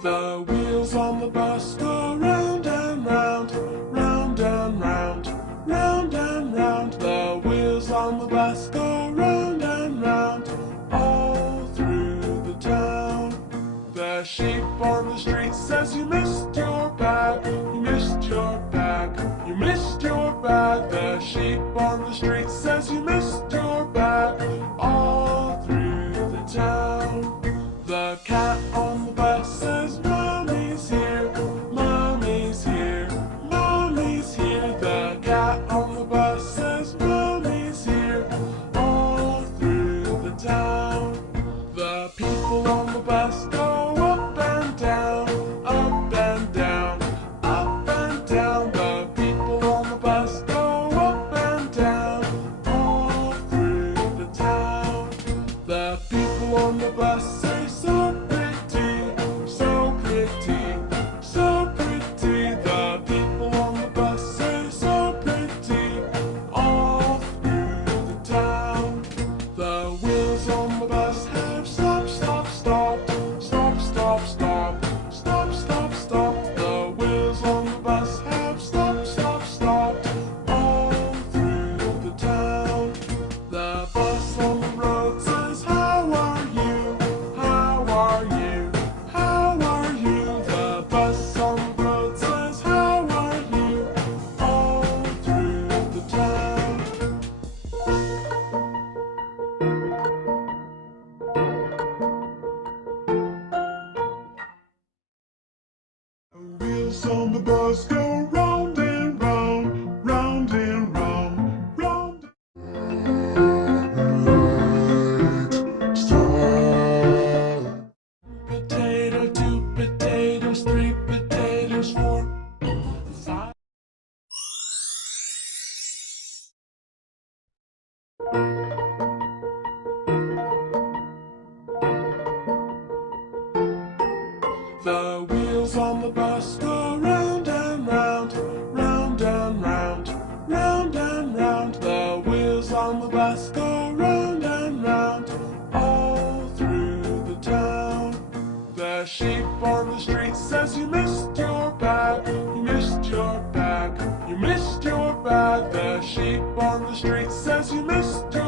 The wheels on the bus go round and round, round and round, round and round. The wheels on the bus go round and round, all through the town. The sheep on the street says you missed your bag, you missed your bag, you missed your bag. The sheep on the street says you missed your bag, all through the town. The cat on the bus says Mommy's here, Mommy's here, Mommy's here. The cat on the bus says Mommy's here, all through the town. The people on the bus go up and down, up and down, up and down. The people on the bus go up and down, all through the town. The people on the bus say so pretty, so pretty, so pretty. The people on the bus say so pretty, all through the town. The wheels on the bus have stop, stop, stop, stop, stop, stop, stop, stop, stop. The wheels on the bus have stop, stop, stop, all through the town. The bus on the road says, how are you? How are you? How are you? The bus on the road says, how are you? All through the town. The wheels on the bus go round and round, round and round, round. Potato, 2 potatoes, 3 potatoes, 4, 5. The wheels on the bus go round and round, round and round, round and round. The wheels on the bus go round and round, all through the town. The sheep on the street says you missed your bag, you missed your bag, you missed your bag. The sheep on the street says you missed your